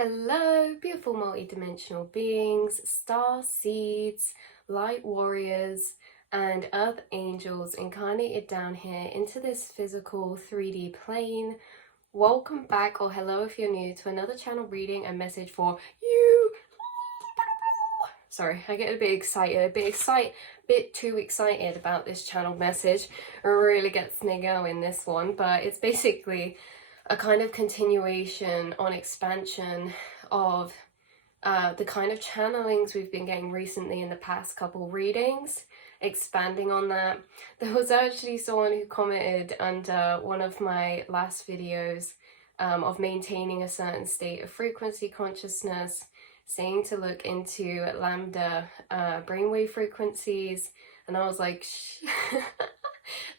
Hello, beautiful multidimensional beings, star seeds, light warriors, and earth angels incarnated down here into this physical 3D plane. Welcome back, or hello if you're new, to another channel reading and message for you. Sorry, I get a bit too excited about this channel message. It really gets me going, this one, but it's basically a kind of continuation on expansion of the kind of channelings we've been getting recently in the past couple readings, expanding on that. There was actually someone who commented under one of my last videos of maintaining a certain state of frequency consciousness, saying to look into Lambda brainwave frequencies, and I was like,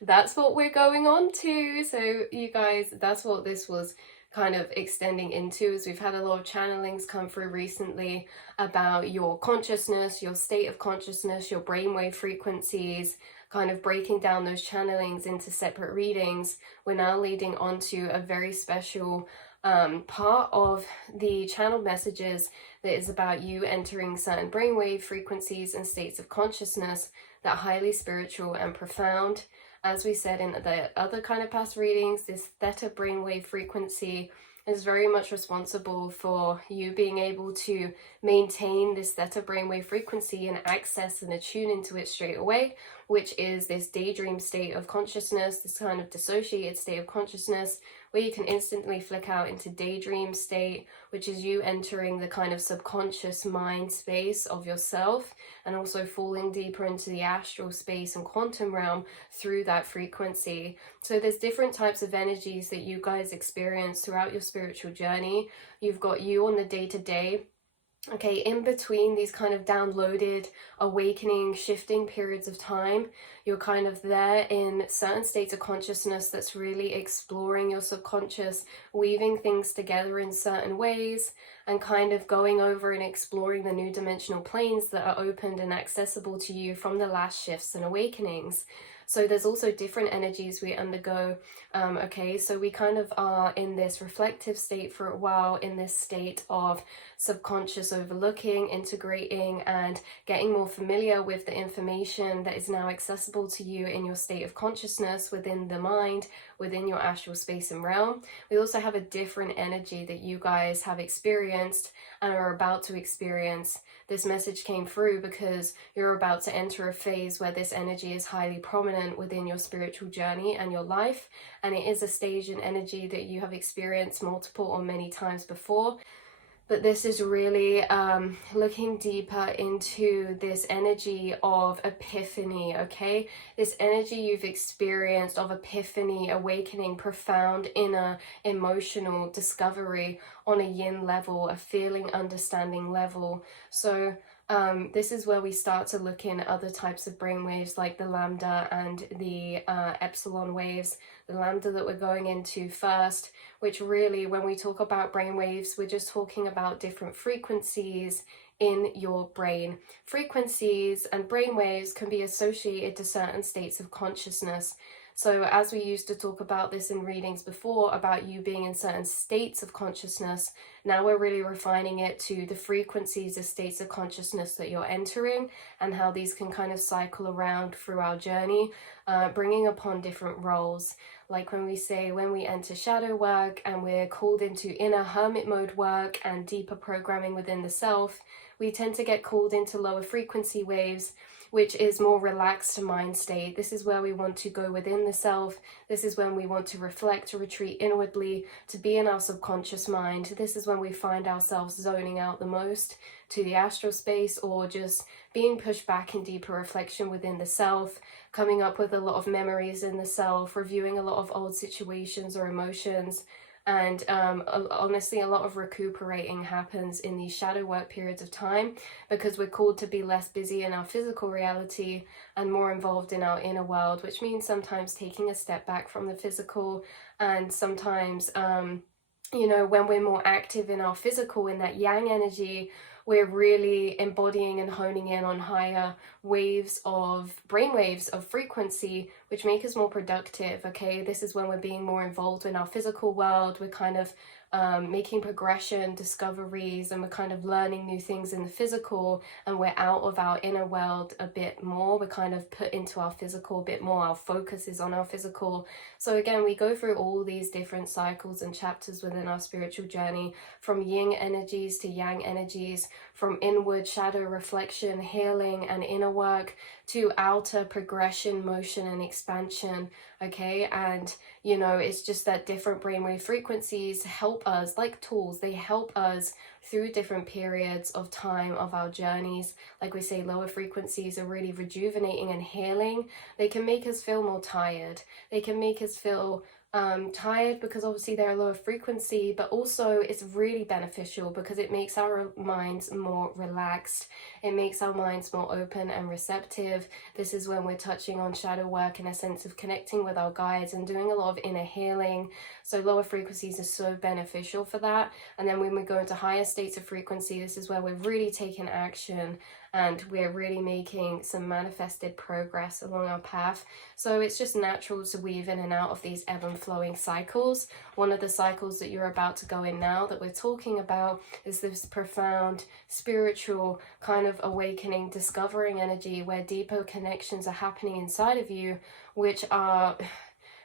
that's what we're going on to. So you guys, that's what this was kind of extending into, as we've had a lot of channelings come through recently about your consciousness, your state of consciousness, your brainwave frequencies, kind of breaking down those channelings into separate readings. We're now leading on to a very special part of the channel messages that is about you entering certain brainwave frequencies and states of consciousness that are highly spiritual and profound. As we said in the other kind of past readings, this theta brainwave frequency is very much responsible for you being able to maintain this theta brainwave frequency and access and attune into it straight away, which is this daydream state of consciousness, this kind of dissociated state of consciousness where you can instantly flick out into daydream state, which is you entering the kind of subconscious mind space of yourself and also falling deeper into the astral space and quantum realm through that frequency. So there's different types of energies that you guys experience throughout your spiritual journey. You've got you on the day-to-day. Okay, in between these kind of downloaded, awakening, shifting periods of time, you're kind of there in certain states of consciousness that's really exploring your subconscious, weaving things together in certain ways, and kind of going over and exploring the new dimensional planes that are opened and accessible to you from the last shifts and awakenings. So there's also different energies we undergo. Okay, so we kind of are in this reflective state for a while, in this state of subconscious overlooking, integrating, and getting more familiar with the information that is now accessible to you in your state of consciousness, within the mind, within your astral space and realm. We also have a different energy that you guys have experienced and are about to experience. This message came through because you're about to enter a phase where this energy is highly prominent within your spiritual journey and your life, and it is a stage and energy that you have experienced multiple or many times before. But this is really looking deeper into this energy of epiphany, okay? This energy you've experienced of epiphany, awakening, profound inner emotional discovery on a yin level, a feeling, understanding level. So this is where we start to look in other types of brainwaves like the Lambda and the epsilon waves. The Lambda that we're going into first, which really, when we talk about brainwaves, we're just talking about different frequencies in your brain. Frequencies and brainwaves can be associated to certain states of consciousness. So as we used to talk about this in readings before, about you being in certain states of consciousness, now we're really refining it to the frequencies of states of consciousness that you're entering and how these can kind of cycle around through our journey, bringing upon different roles. Like when we enter shadow work and we're called into inner hermit mode work and deeper programming within the self, we tend to get called into lower frequency waves, which is more relaxed mind state. This is where we want to go within the self. This is when we want to reflect, to retreat inwardly, to be in our subconscious mind. This is when we find ourselves zoning out the most to the astral space, or just being pushed back in deeper reflection within the self, coming up with a lot of memories in the self, reviewing a lot of old situations or emotions. And honestly, a lot of recuperating happens in these shadow work periods of time, because we're called to be less busy in our physical reality and more involved in our inner world, which means sometimes taking a step back from the physical, and sometimes, you know, when we're more active in our physical, in that yang energy, we're really embodying and honing in on higher waves of brainwaves of frequency, which make us more productive. Okay, this is when we're being more involved in our physical world. We're kind of making progression, discoveries, and we're kind of learning new things in the physical, and we're out of our inner world a bit more. We're kind of put into our physical a bit more. Our focus is on our physical. So again, we go through all these different cycles and chapters within our spiritual journey, from yin energies to yang energies, from inward shadow reflection, healing, and inner work, to outer progression, motion, and expansion. Okay, and you know, it's just that different brainwave frequencies help us, like tools, they help us through different periods of time of our journeys. Like we say, lower frequencies are really rejuvenating and healing. They can make us feel more tired. They can make us feel tired because obviously they're a lower frequency, but also it's really beneficial because it makes our minds more relaxed. It makes our minds more open and receptive. This is when we're touching on shadow work and a sense of connecting with our guides and doing a lot of inner healing. So lower frequencies are so beneficial for that. And then when we go into higher states of frequency, this is where we're really taking action and we're really making some manifested progress along our path. So it's just natural to weave in and out of these ebb and flowing cycles. One of the cycles that you're about to go in now that we're talking about is this profound spiritual kind of awakening, discovering energy where deeper connections are happening inside of you, which are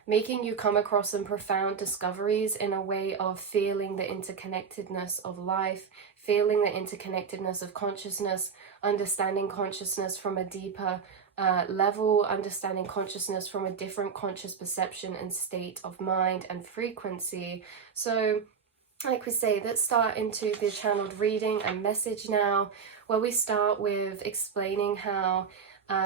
making you come across some profound discoveries in a way of feeling the interconnectedness of life, feeling the interconnectedness of consciousness, understanding consciousness from a deeper level, understanding consciousness from a different conscious perception and state of mind and frequency. So like we say, let's start into the channeled reading and message now, where we start with explaining how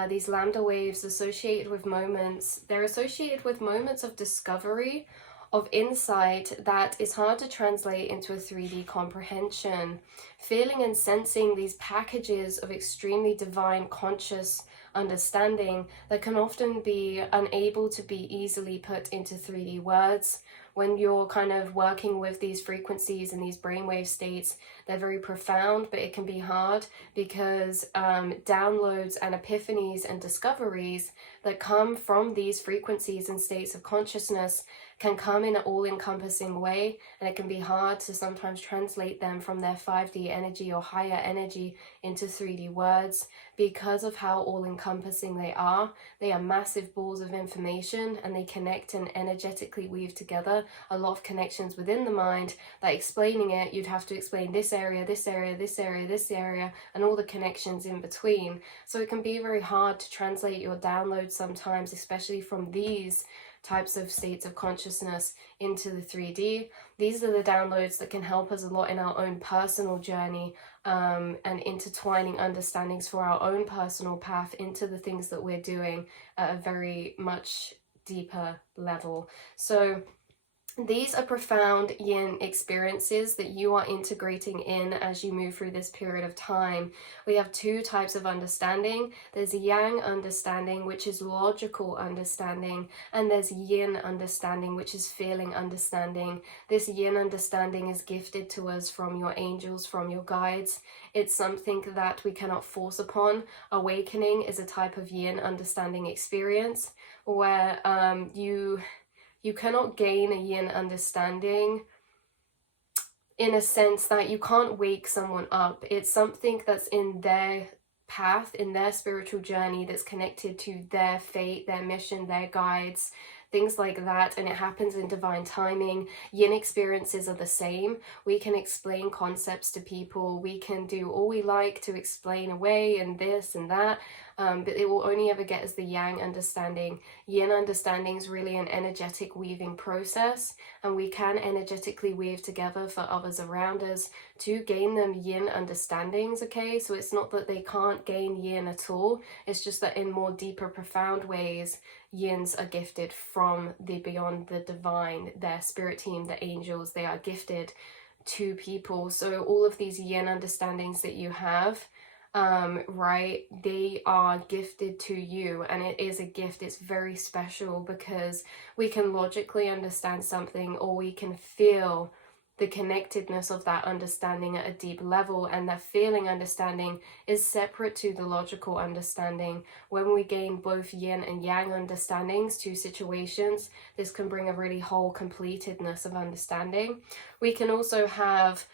these lambda waves associated with moments, they're associated with moments of discovery, of insight that is hard to translate into a 3D comprehension. Feeling and sensing these packages of extremely divine conscious understanding that can often be unable to be easily put into 3D words. When you're kind of working with these frequencies and these brainwave states, they're very profound, but it can be hard because downloads and epiphanies and discoveries that come from these frequencies and states of consciousness can come in an all-encompassing way, and it can be hard to sometimes translate them from their 5D energy or higher energy into 3D words because of how all-encompassing they are. They are massive balls of information, and they connect and energetically weave together a lot of connections within the mind that explaining it, you'd have to explain this area, this area, this area, this area, and all the connections in between. So it can be very hard to translate your downloads sometimes, especially from these types of states of consciousness into the 3D. These are the downloads that can help us a lot in our own personal journey, and intertwining understandings for our own personal path into the things that we're doing at a very much deeper level. So these are profound yin experiences that you are integrating in as you move through this period of time. We have two types of understanding. There's yang understanding, which is logical understanding, and there's yin understanding, which is feeling understanding. This yin understanding is gifted to us from your angels, from your guides. It's something that we cannot force upon. Awakening is a type of yin understanding experience where you cannot gain a yin understanding in a sense that you can't wake someone up. It's something that's in their path, in their spiritual journey, that's connected to their fate, their mission, their guides, things like that, and it happens in divine timing. Yin experiences are the same. We can explain concepts to people, we can do all we like to explain away and this and that, but it will only ever get us the yang understanding. Yin understanding is really an energetic weaving process, and we can energetically weave together for others around us to gain them yin understandings, okay? So it's not that they can't gain yin at all, it's just that in more deeper, profound ways, yins are gifted from the beyond, the divine, their spirit team, the angels, they are gifted to people. So all of these yin understandings that you have, right, they are gifted to you, and it is a gift. It's very special because we can logically understand something, or we can feel the connectedness of that understanding at a deep level, and that feeling understanding is separate to the logical understanding. When we gain both yin and yang understandings to situations, this can bring a really whole completedness of understanding. We can also have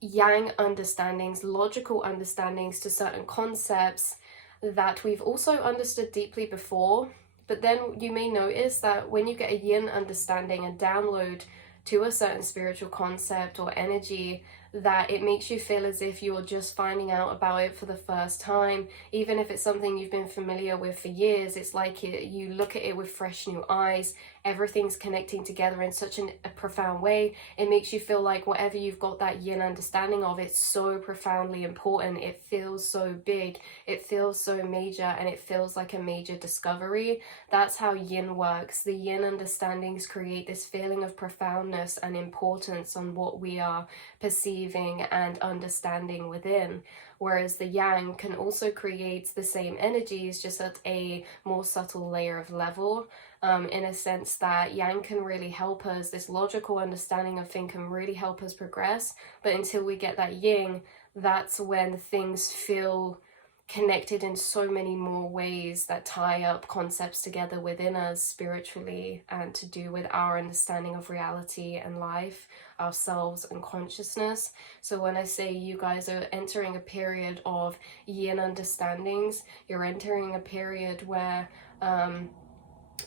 yang understandings, logical understandings to certain concepts that we've also understood deeply before. But then you may notice that when you get a yin understanding and download to a certain spiritual concept or energy, that it makes you feel as if you're just finding out about it for the first time. Even if it's something you've been familiar with for years, it's like you look at it with fresh new eyes. Everything's connecting together in such a profound way. It makes you feel like whatever you've got that yin understanding of, it's so profoundly important. It feels so big, it feels so major, and it feels like a major discovery. That's how yin works. The yin understandings create this feeling of profoundness and importance on what we are perceiving and understanding within, whereas the yang can also create the same energies, just at a more subtle layer of level, in a sense that yang can really help us, this logical understanding of thing can really help us progress, but until we get that yin, that's when things feel connected in so many more ways that tie up concepts together within us spiritually and to do with our understanding of reality and life, ourselves and consciousness. So when I say you guys are entering a period of yin understandings, you're entering a period where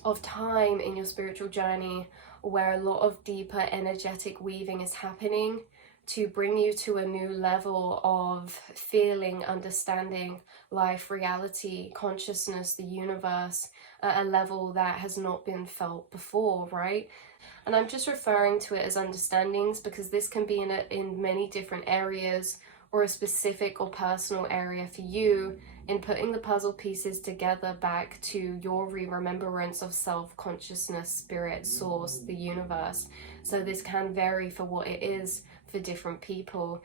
of time in your spiritual journey where a lot of deeper energetic weaving is happening to bring you to a new level of feeling, understanding life, reality, consciousness, the universe, at a level that has not been felt before, right? And I'm just referring to it as understandings because this can be in many different areas, or a specific or personal area for you in putting the puzzle pieces together back to your remembrance of self, consciousness, spirit, source, the universe. So this can vary for what it is for different people.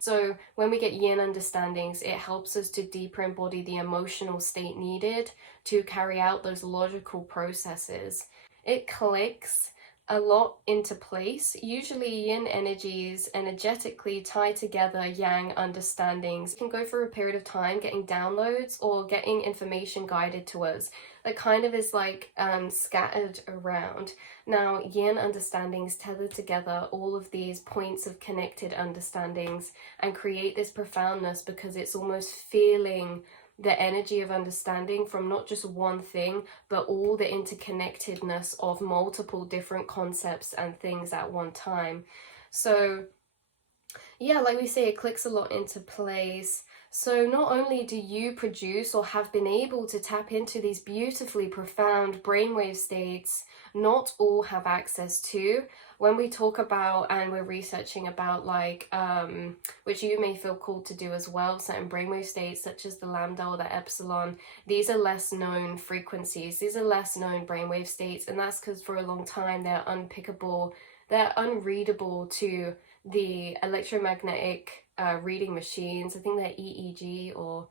So when we get yin understandings, it helps us to deeper embody the emotional state needed to carry out those logical processes. It clicks a lot into place. Usually yin energies energetically tie together yang understandings. We can go through a period of time getting downloads or getting information guided to us that kind of is like scattered around. Now yin understandings tether together all of these points of connected understandings and create this profoundness because it's almost feeling the energy of understanding from not just one thing, but all the interconnectedness of multiple different concepts and things at one time. So yeah, like we say, it clicks a lot into place. So not only do you produce or have been able to tap into these beautifully profound brainwave states, not all have access to. When we talk about and we're researching about like, which you may feel called to do as well, certain brainwave states such as the Lambda or the epsilon, these are less known frequencies, these are less known brainwave states, and that's because for a long time they're unpickable, they're unreadable to the electromagnetic reading machines. I think they're EEG or,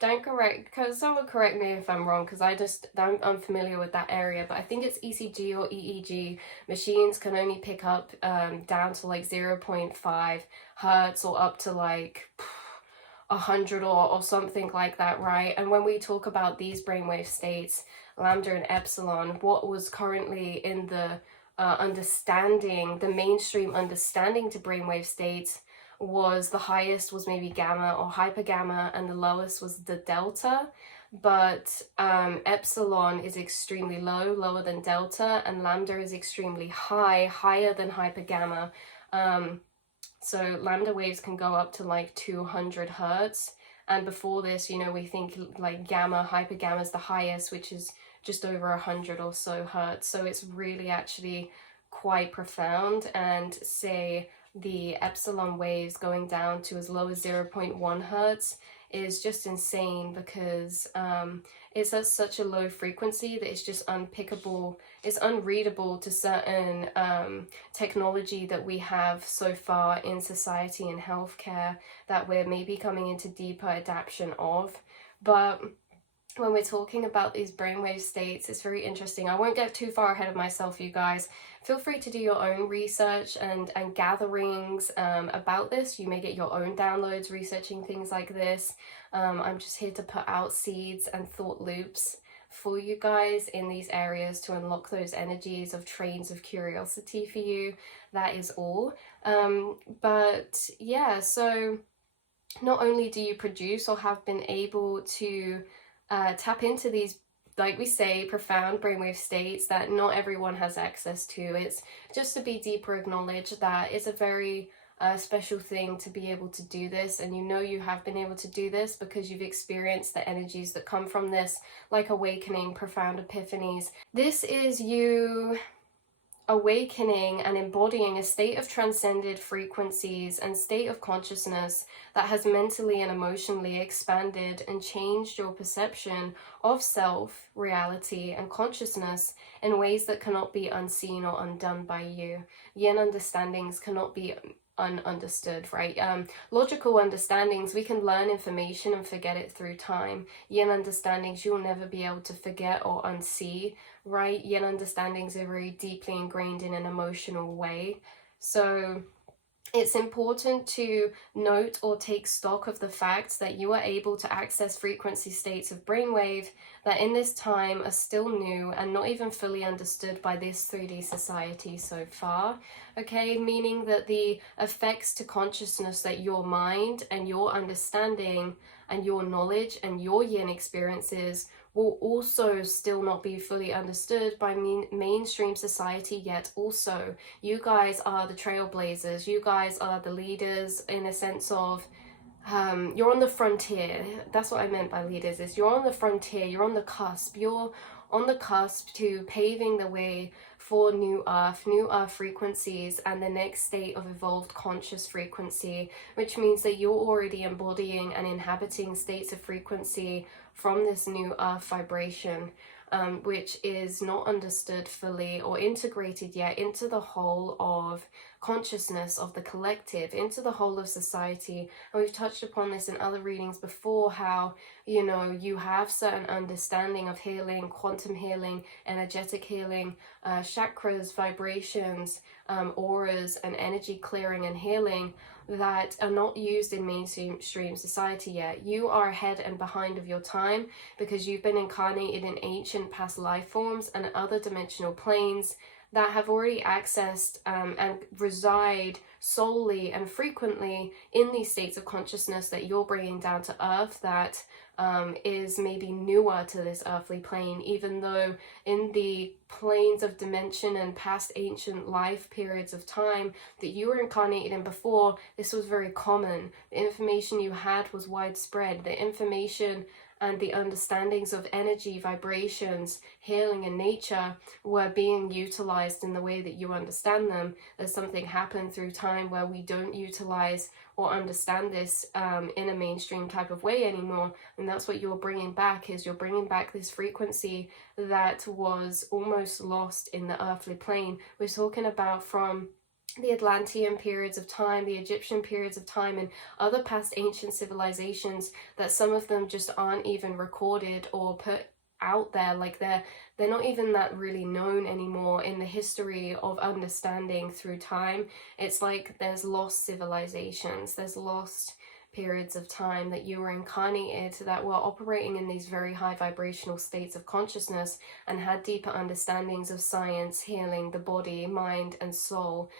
don't correct, because someone correct me if I'm wrong, because I'm unfamiliar with that area, but I think it's ECG or EEG machines can only pick up down to like 0.5 hertz or up to like 100 or something like that, right? And when we talk about these brainwave states, Lambda and epsilon, what was currently in the understanding, the mainstream understanding to brainwave states was the highest was maybe gamma or hyper gamma, and the lowest was the delta. But epsilon is extremely low, lower than delta, and lambda is extremely high, higher than hyper gamma. So lambda waves can go up to like 200 hertz, and before this, we think like gamma, hyper gamma is the highest, which is just over 100 or so hertz. So it's really actually quite profound. And say the epsilon waves going down to as low as 0.1 hertz is just insane, because it's at such a low frequency that it's just unpickable, it's unreadable to certain technology that we have so far in society and healthcare that we're maybe coming into deeper adaptation of. But when we're talking about these brainwave states, it's very interesting. I won't get too far ahead of myself, you guys. Feel free to do your own research and gatherings about this. You may get your own downloads researching things like this. I'm just here to put out seeds and thought loops for you guys in these areas to unlock those energies of trains of curiosity for you. That is all. But yeah, so not only do you produce or have been able to tap into these, like we say, profound brainwave states that not everyone has access to. It's just to be deeper acknowledged that it's a very special thing to be able to do this, and you know you have been able to do this because you've experienced the energies that come from this, like awakening, profound epiphanies. This is you awakening and embodying a state of transcended frequencies and state of consciousness that has mentally and emotionally expanded and changed your perception of self, reality, and consciousness in ways that cannot be unseen or undone by you. Yin understandings cannot be ununderstood, right? Logical understandings, we can learn information and forget it through time. Yin understandings, you'll never be able to forget or unsee, right? Yin understandings are very deeply ingrained in an emotional way. So it's important to note or take stock of the fact that you are able to access frequency states of brainwave that in this time are still new and not even fully understood by this 3D society so far, okay? Meaning that the effects to consciousness that your mind and your understanding and your knowledge and your yin experiences will also still not be fully understood by mainstream society yet also. You guys are the trailblazers, you guys are the leaders in a sense of you're on the frontier. That's what I meant by leaders, is you're on the frontier, you're on the cusp, you're on the cusp to paving the way for new earth frequencies and the next state of evolved conscious frequency, which means that you're already embodying and inhabiting states of frequency from this new earth vibration, which is not understood fully or integrated yet into the whole of consciousness of the collective, into the whole of society. And we've touched upon this in other readings before, how, you know, you have certain understanding of healing, quantum healing, energetic healing, chakras, vibrations, auras, and energy clearing and healing that are not used in mainstream society yet. You are ahead and behind of your time because you've been incarnated in ancient past life forms and other dimensional planes that have already accessed and reside solely and frequently in these states of consciousness that you're bringing down to earth, that is maybe newer to this earthly plane, even though in the planes of dimension and past ancient life periods of time that you were incarnated in before, this was very common. The information you had was widespread. The information and the understandings of energy, vibrations, healing, and nature were being utilized in the way that you understand them. There's something happened through time where we don't utilize or understand this in a mainstream type of way anymore, and that's what you're bringing back, is you're bringing back this frequency that was almost lost in the earthly plane. We're talking about from the Atlantean periods of time, the Egyptian periods of time, and other past ancient civilizations that some of them just aren't even recorded or put out there. Like they're not even that really known anymore in the history of understanding through time. It's like there's lost civilizations, there's lost periods of time that you were incarnated that were operating in these very high vibrational states of consciousness and had deeper understandings of science, healing, the body, mind, and soul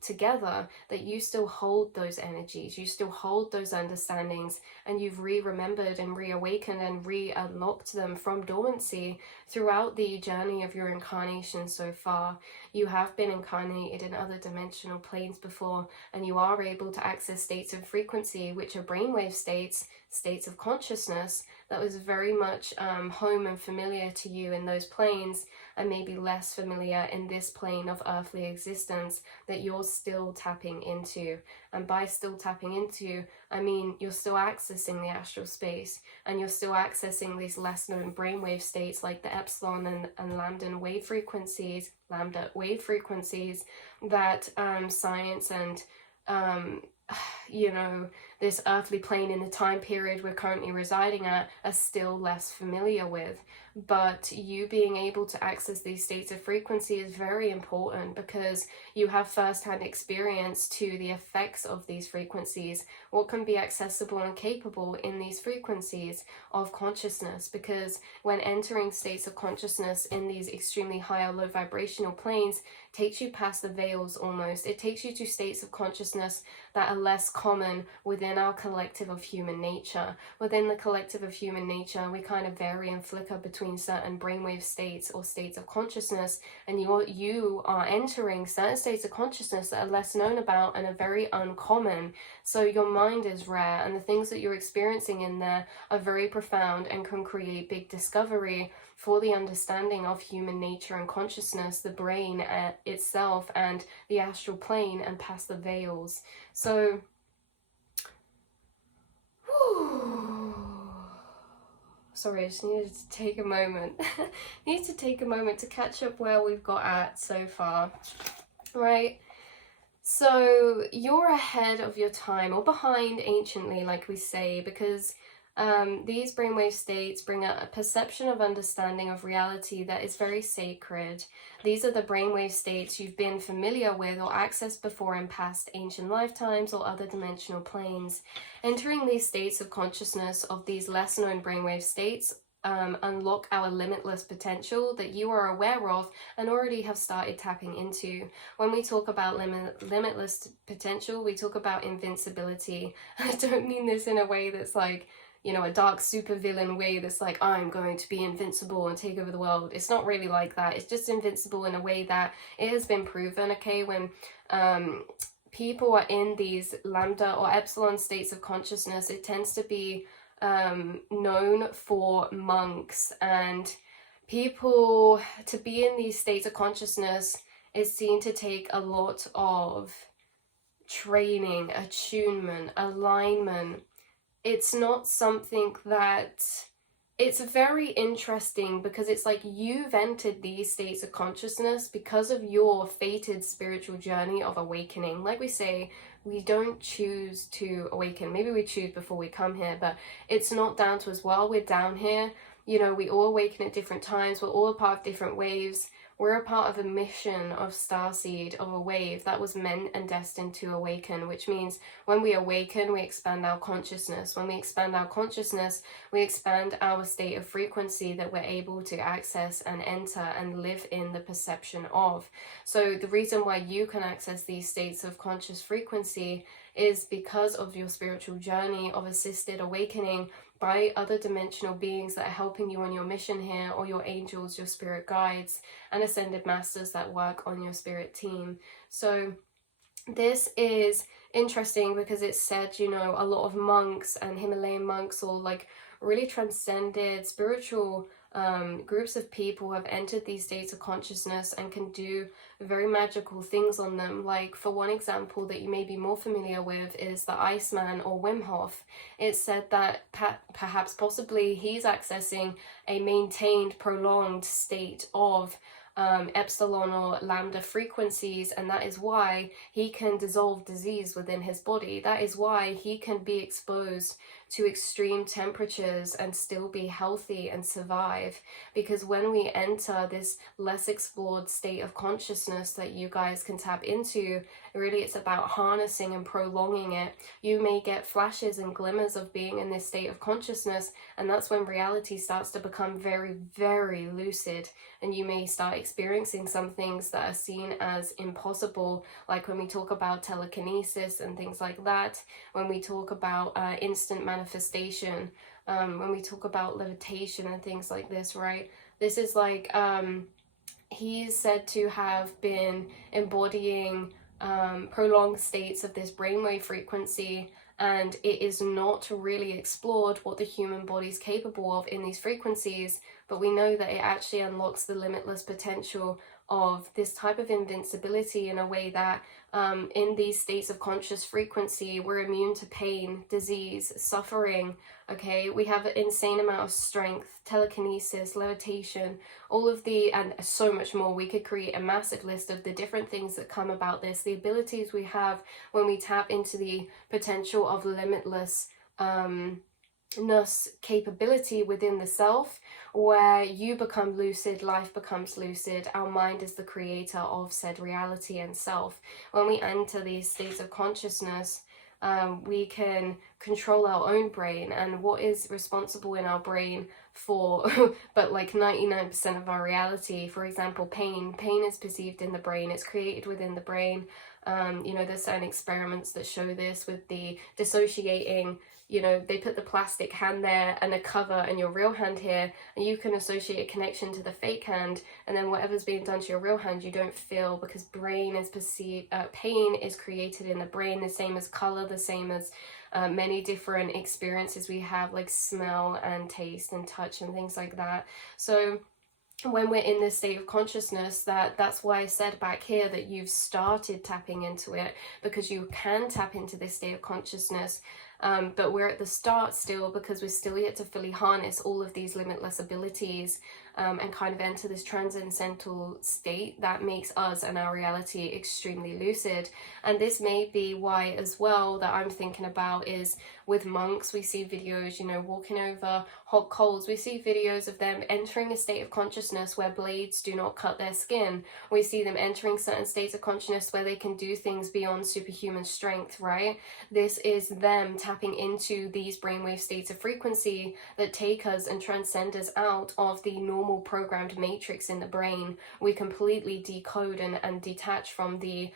together, that you still hold those energies, you still hold those understandings, and you've remembered and reawakened and unlocked them from dormancy throughout the journey of your incarnation so far. You have been incarnated in other dimensional planes before, and you are able to access states of frequency, which are brainwave states, states of consciousness that was very much home and familiar to you in those planes, and maybe less familiar in this plane of earthly existence that you're still tapping into. And by still tapping into, I mean you're still accessing the astral space, and you're still accessing these less known brainwave states like the epsilon and lambda wave frequencies, that science and you know, this earthly plane in the time period we're currently residing at are still less familiar with. But you being able to access these states of frequency is very important, because you have first-hand experience to the effects of these frequencies, what can be accessible and capable in these frequencies of consciousness. Because when entering states of consciousness in these extremely high or low vibrational planes, takes you past the veils almost. It takes you to states of consciousness that are less common within our collective of human nature. Within the collective of human nature, we kind of vary and flicker between certain brainwave states or states of consciousness, and you are entering certain states of consciousness that are less known about and are very uncommon. So your mind is rare, and the things that you're experiencing in there are very profound and can create big discovery for the understanding of human nature and consciousness, the brain itself, and the astral plane, and past the veils. So, sorry, I just needed to take a moment. Need to take a moment to catch up where we've got at so far, right? So you're ahead of your time, or behind anciently, like we say, because these brainwave states bring out a perception of understanding of reality that is very sacred. These are the brainwave states you've been familiar with or accessed before in past ancient lifetimes or other dimensional planes. Entering these states of consciousness of these less known brainwave states unlock our limitless potential that you are aware of and already have started tapping into. When we talk about limitless potential, we talk about invincibility. I don't mean this in a way that's like, you know, a dark supervillain way that's like, I'm going to be invincible and take over the world. It's not really like that. It's just invincible in a way that it has been proven, okay, when people are in these lambda or epsilon states of consciousness, it tends to be known for monks and people. To be in these states of consciousness is seen to take a lot of training, attunement, alignment. It's not something that, it's very interesting because it's like you've entered these states of consciousness because of your fated spiritual journey of awakening. Like we say, we don't choose to awaken. Maybe we choose before we come here, but it's not down to us while we're down here. You know, we all awaken at different times. We're all a part of different waves. We're a part of a mission of starseed, of a wave that was meant and destined to awaken, which means when we awaken, we expand our consciousness. When we expand our consciousness, we expand our state of frequency that we're able to access and enter and live in the perception of. So the reason why you can access these states of conscious frequency is because of your spiritual journey of assisted awakening by other dimensional beings that are helping you on your mission here, or your angels, your spirit guides, and ascended masters that work on your spirit team. So this is interesting because it's said, you know, a lot of monks and Himalayan monks, or like really transcended spiritual groups of people, have entered these states of consciousness and can do very magical things on them. Like, for one example that you may be more familiar with is the Iceman, or Wim Hof. It's said that perhaps possibly he's accessing a maintained, prolonged state of epsilon or lambda frequencies, and that is why he can dissolve disease within his body. That is why he can be exposed to extreme temperatures and still be healthy and survive. Because when we enter this less explored state of consciousness that you guys can tap into, really it's about harnessing and prolonging it. You may get flashes and glimmers of being in this state of consciousness, and that's when reality starts to become very, very lucid, and you may start experiencing some things that are seen as impossible, like when we talk about telekinesis and things like that, when we talk about instant manifestation, when we talk about levitation and things like this, right? This is like, he's said to have been embodying prolonged states of this brainwave frequency, and it is not really explored what the human body is capable of in these frequencies, but we know that it actually unlocks the limitless potential of this type of invincibility, in a way that in these states of conscious frequency, we're immune to pain, disease, suffering. Okay, we have an insane amount of strength, telekinesis, levitation, all of the, and so much more. We could create a massive list of the different things that come about this, the abilities we have when we tap into the potential of limitless capability within the self, where you become lucid, life becomes lucid, our mind is the creator of said reality and self. When we enter these states of consciousness, we can control our own brain, and what is responsible in our brain for but like 99% of our reality. For example, pain is perceived in the brain, it's created within the brain. You know, there's certain experiments that show this with the dissociating. You know, they put the plastic hand there and a cover and your real hand here, and you can associate a connection to the fake hand, and then whatever's being done to your real hand you don't feel, because brain is perceived, pain is created in the brain, the same as color, the same as many different experiences we have, like smell and taste and touch and things like that. So when we're in this state of consciousness, that's why I said back here that you've started tapping into it, because you can tap into this state of consciousness. But we're at the start still, because we're still yet to fully harness all of these limitless abilities and kind of enter this transcendental state that makes us and our reality extremely lucid. And this may be why as well that I'm thinking about is with monks, we see videos, you know, walking over hot coals. We see videos of them entering a state of consciousness where blades do not cut their skin. We see them entering certain states of consciousness where they can do things beyond superhuman strength, right? This is them tapping into these brainwave states of frequency that take us and transcend us out of the normal programmed matrix in the brain. We completely decode and detach from the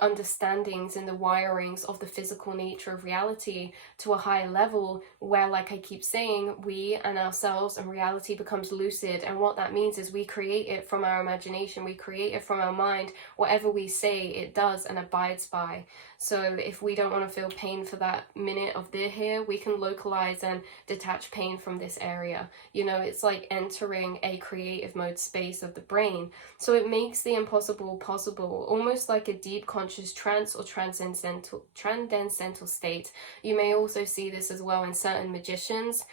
understandings and the wirings of the physical nature of reality to a higher level, where, like I keep saying, we and ourselves and reality becomes lucid. And what that means is we create it from our imagination, we create it from our mind. Whatever we say, it does and abides by. So if we don't want to feel pain for that minute of the here, we can localize and detach pain from this area. You know, it's like entering a creative mode space of the brain. So it makes the impossible possible, almost like a deep conscious trance or transcendental state. You may also see this as well in certain magicians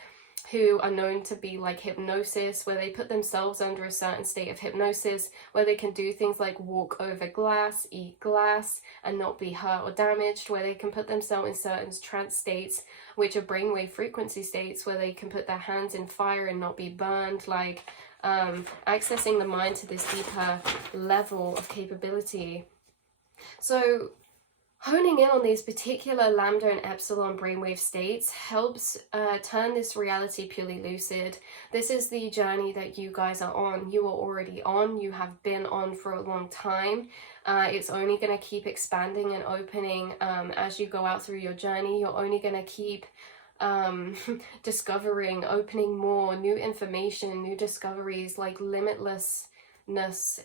who are known to be like hypnosis, where they put themselves under a certain state of hypnosis, where they can do things like walk over glass, eat glass, and not be hurt or damaged, where they can put themselves in certain trance states, which are brainwave frequency states, where they can put their hands in fire and not be burned, like accessing the mind to this deeper level of capability. So honing in on these particular lambda and epsilon brainwave states helps turn this reality purely lucid. This is the journey that you guys are on. You are already on. You have been on for a long time. It's only going to keep expanding and opening as you go out through your journey. You're only going to keep discovering, opening more new information, new discoveries, like limitlessness,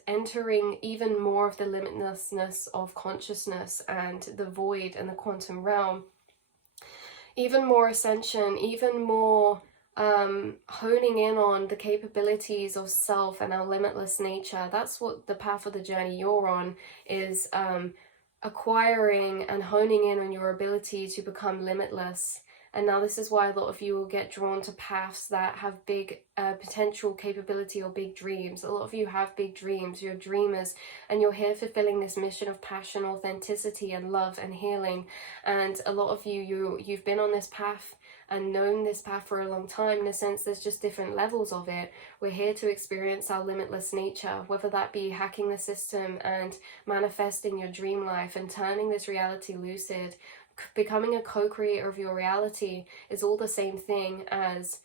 entering even more of the limitlessness of consciousness and the void and the quantum realm. Even more ascension, even more honing in on the capabilities of self and our limitless nature. That's what the path of the journey you're on is, acquiring and honing in on your ability to become limitless. And now this is why a lot of you will get drawn to paths that have big potential capability or big dreams. A lot of you have big dreams, you're dreamers, and you're here fulfilling this mission of passion, authenticity, and love and healing. And a lot of you've been on this path and known this path for a long time. In a sense, there's just different levels of it. We're here to experience our limitless nature, whether that be hacking the system and manifesting your dream life and turning this reality lucid. Becoming a co-creator of your reality is all the same thing as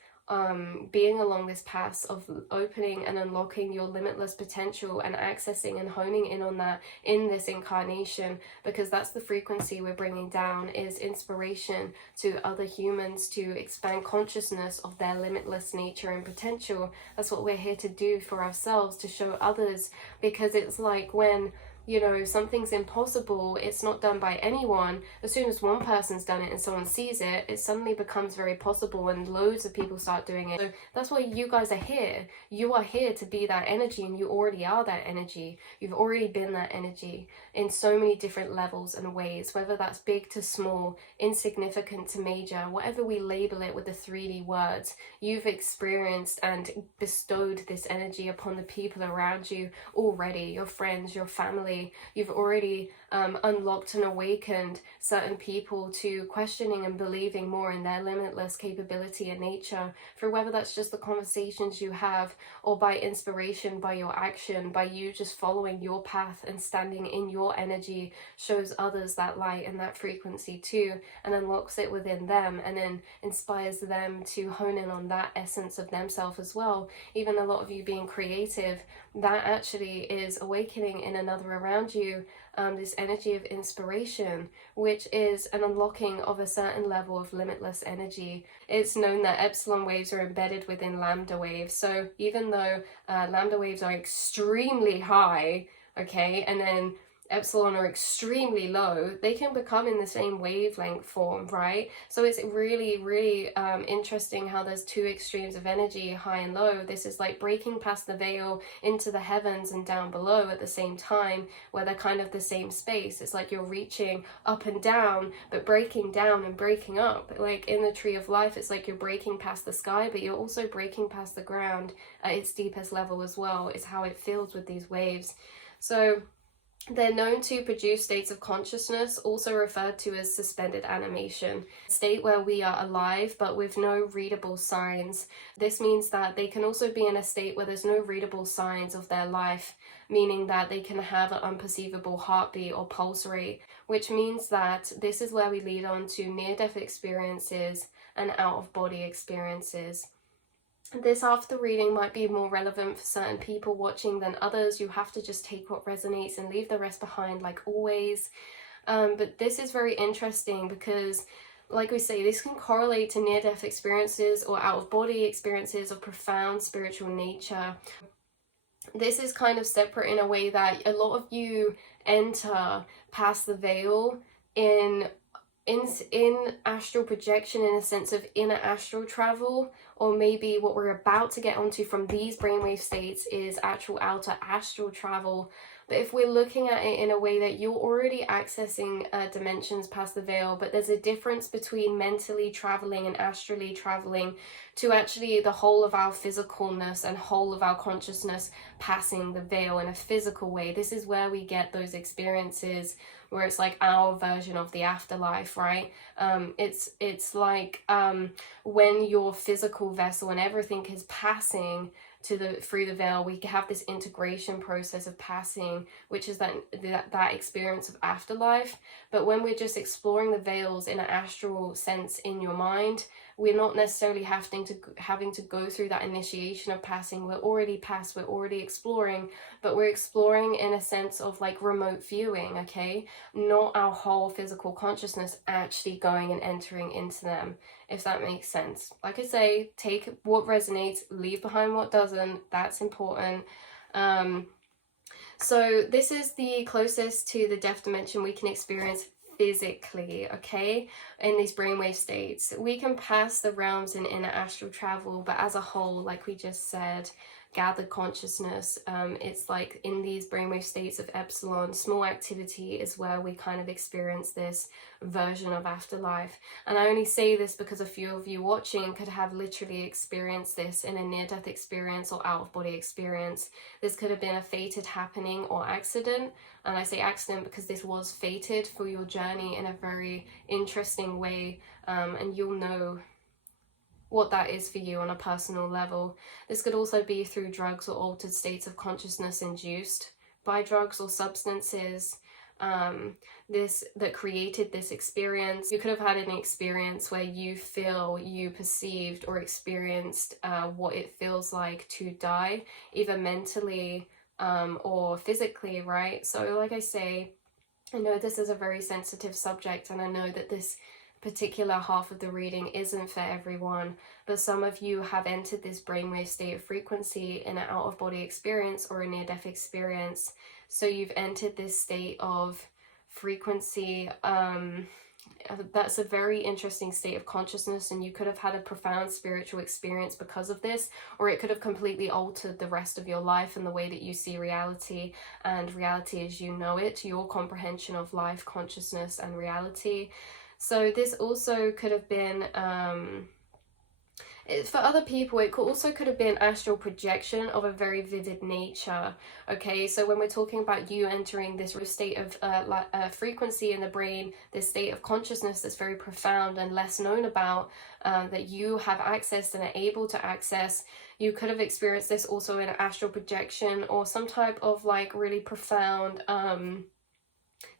being along this path of opening and unlocking your limitless potential and accessing and honing in on that in this incarnation, because that's the frequency we're bringing down, is inspiration to other humans to expand consciousness of their limitless nature and potential. That's what we're here to do for ourselves, to show others, because it's like when you know, something's impossible, it's not done by anyone, as soon as one person's done it and someone sees it, it suddenly becomes very possible and loads of people start doing it. So that's why you guys are here. You are here to be that energy, and you already are that energy. You've already been that energy in so many different levels and ways, whether that's big to small, insignificant to major, whatever we label it with the 3D words. You've experienced and bestowed this energy upon the people around you already, your friends, your family. You've already unlocked and awakened certain people to questioning and believing more in their limitless capability and nature, for whether that's just the conversations you have, or by inspiration, by your action, by you just following your path and standing in your energy, shows others that light and that frequency too, and unlocks it within them, and then inspires them to hone in on that essence of themselves as well. Even a lot of you being creative, that actually is awakening in another around you, this energy of inspiration, which is an unlocking of a certain level of limitless energy. It's known that epsilon waves are embedded within lambda waves. So even though lambda waves are extremely high, okay, and then epsilon are extremely low, they can become in the same wavelength form, right? So it's really, really interesting how there's two extremes of energy, high and low. This is like breaking past the veil into the heavens and down below at the same time, where they're kind of the same space. It's like you're reaching up and down, but breaking down and breaking up. Like in the tree of life, it's like you're breaking past the sky, but you're also breaking past the ground at its deepest level as well, is how it feels with these waves. So they're known to produce states of consciousness, also referred to as suspended animation, a state where we are alive but with no readable signs. This means that they can also be in a state where there's no readable signs of their life, meaning that they can have an unperceivable heartbeat or pulse rate, which means that this is where we lead on to near-death experiences and out-of-body experiences. This after reading might be more relevant for certain people watching than others. You have to just take what resonates and leave the rest behind, like always. But this is very interesting because, like we say, this can correlate to near-death experiences or out-of-body experiences of profound spiritual nature. This is kind of separate in a way that a lot of you enter past the veil in astral projection, in a sense of inner astral travel, or maybe what we're about to get onto from these brainwave states is actual outer astral travel. But if we're looking at it in a way that you're already accessing dimensions past the veil, but there's a difference between mentally traveling and astrally traveling to actually the whole of our physicalness and whole of our consciousness passing the veil in a physical way. This is where we get those experiences where it's like our version of the afterlife, right? It's like when your physical vessel and everything is passing through the veil, we have this integration process of passing, which is that experience of afterlife. But when we're just exploring the veils in an astral sense in your mind, we're not necessarily having to go through that initiation of passing. We're already past, we're already exploring, but we're exploring in a sense of like remote viewing, okay? Not our whole physical consciousness actually going and entering into them, if that makes sense. Like I say, take what resonates, leave behind what doesn't. That's important. So this is the closest to the depth dimension we can experience physically, okay, in these brainwave states. We can pass the realms in inner astral travel, but as a whole, like we just said, gathered consciousness, it's like in these brainwave states of epsilon, small activity is where we kind of experience this version of afterlife. And I only say this because a few of you watching could have literally experienced this in a near-death experience or out-of-body experience. This could have been a fated happening or accident, and I say accident because this was fated for your journey in a very interesting way, and you'll know what that is for you on a personal level. This could also be through drugs or altered states of consciousness induced by drugs or substances that created this experience. You could have had an experience where you feel you perceived or experienced what it feels like to die, either mentally or physically, right? So like I say, I know this is a very sensitive subject, and I know that this particular half of the reading isn't for everyone, but some of you have entered this brainwave state of frequency in an out-of-body experience or a near-death experience, So you've entered this state of frequency. That's a very interesting state of consciousness, and you could have had a profound spiritual experience because of this, or it could have completely altered the rest of your life and the way that you see reality and reality as you know it, your comprehension of life, consciousness, and reality. So this also could have been for other people, it could have been astral projection of a very vivid nature. Okay, so when we're talking about you entering this state of frequency in the brain, this state of consciousness that's very profound and less known about, that you have accessed and are able to access, you could have experienced this also in an astral projection or some type of like really profound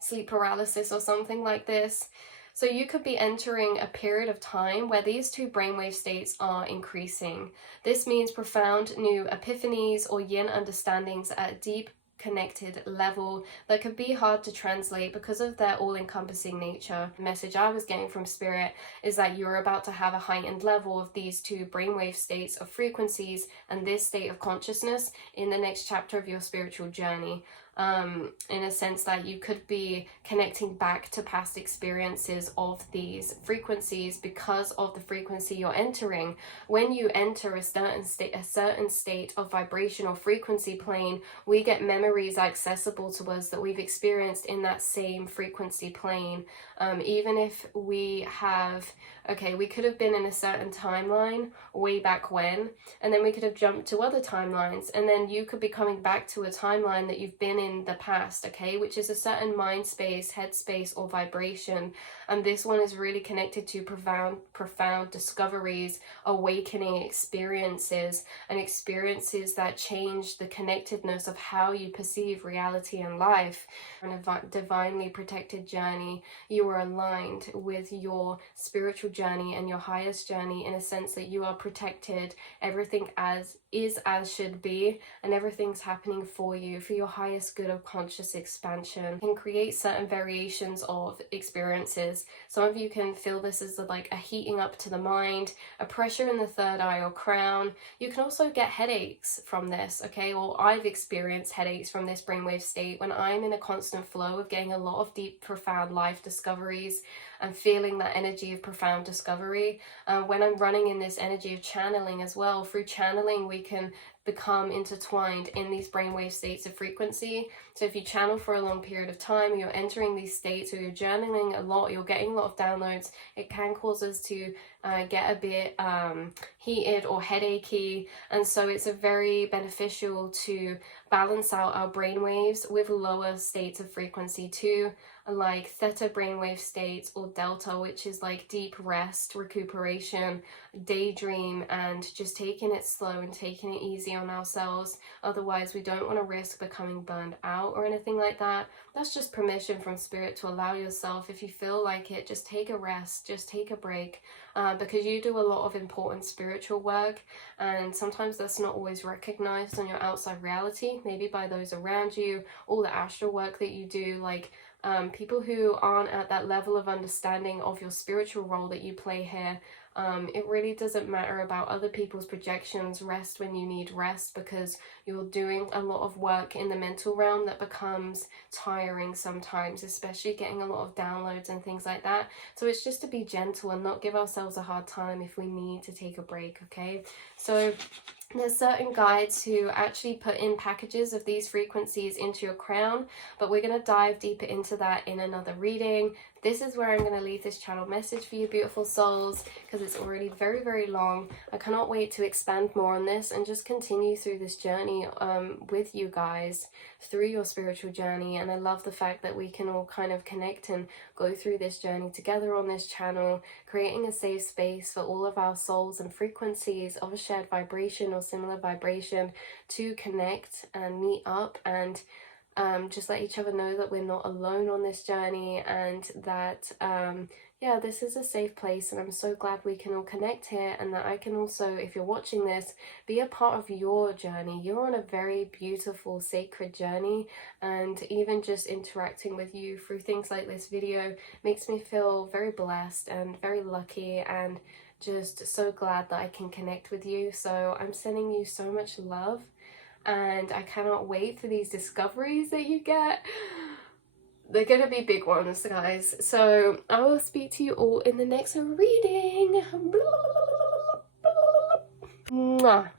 sleep paralysis or something like this. So you could be entering a period of time where these two brainwave states are increasing. This means profound new epiphanies or yin understandings at a deep connected level that could be hard to translate because of their all-encompassing nature. The message I was getting from Spirit is that you're about to have a heightened level of these two brainwave states of frequencies and this state of consciousness in the next chapter of your spiritual journey. In a sense that you could be connecting back to past experiences of these frequencies because of the frequency you're entering. When you enter a certain state of vibrational frequency plane, we get memories accessible to us that we've experienced in that same frequency plane. Even if we have, we could have been in a certain timeline way back when, and then we could have jumped to other timelines, and then you could be coming back to a timeline that you've been in the past, which is a certain mind space, head space, or vibration. And this one is really connected to profound discoveries, awakening experiences, and experiences that change the connectedness of how you perceive reality and life. On a divinely protected journey, you are aligned with your spiritual journey and your highest journey in a sense that you are protected. Everything as should be, and everything's happening for you for your highest good of conscious expansion. You can create certain variations of experiences. Some of you can feel this as like a heating up to the mind, a pressure in the third eye or crown. You can also get headaches from this, or I've experienced headaches from this brainwave state when I'm in a constant flow of getting a lot of deep, profound life discoveries and feeling that energy of profound discovery. When I'm running in this energy of channeling as well, through channeling we can become intertwined in these brainwave states of frequency. So if you channel for a long period of time, you're entering these states, or you're journaling a lot, you're getting a lot of downloads, it can cause us to get a bit heated or headachy. And so it's a very beneficial to balance out our brainwaves with lower states of frequency too, like theta brainwave states or delta, which is like deep rest, recuperation, daydream, and just taking it slow and taking it easy on ourselves. Otherwise we don't want to risk becoming burned out or anything like that. That's just permission from Spirit to allow yourself, if you feel like it, just take a rest, just take a break, because you do a lot of important spiritual work, and sometimes that's not always recognized on your outside reality, maybe by those around you, all the astral work that you do, like people who aren't at that level of understanding of your spiritual role that you play here. It really doesn't matter about other people's projections. Rest when you need rest, because you're doing a lot of work in the mental realm that becomes tiring sometimes, especially getting a lot of downloads and things like that. So it's just to be gentle and not give ourselves a hard time if we need to take a break, So there's certain guides who actually put in packages of these frequencies into your crown, but we're going to dive deeper into that in another reading. This is where I'm going to leave this channel message for you beautiful souls, because it's already very, very long. I cannot wait to expand more on this and just continue through this journey with you guys through your spiritual journey. And I love the fact that we can all kind of connect and go through this journey together on this channel, creating a safe space for all of our souls and frequencies of a shared vibration or similar vibration to connect and meet up and just let each other know that we're not alone on this journey, and that this is a safe place. And I'm so glad we can all connect here, and that I can also, if you're watching this, be a part of your journey. You're on a very beautiful, sacred journey, and even just interacting with you through things like this video makes me feel very blessed and very lucky, and just so glad that I can connect with you. So I'm sending you so much love. and I cannot wait for these discoveries that you get. They're gonna be big ones, guys. So I will speak to you all in the next reading. Mwah.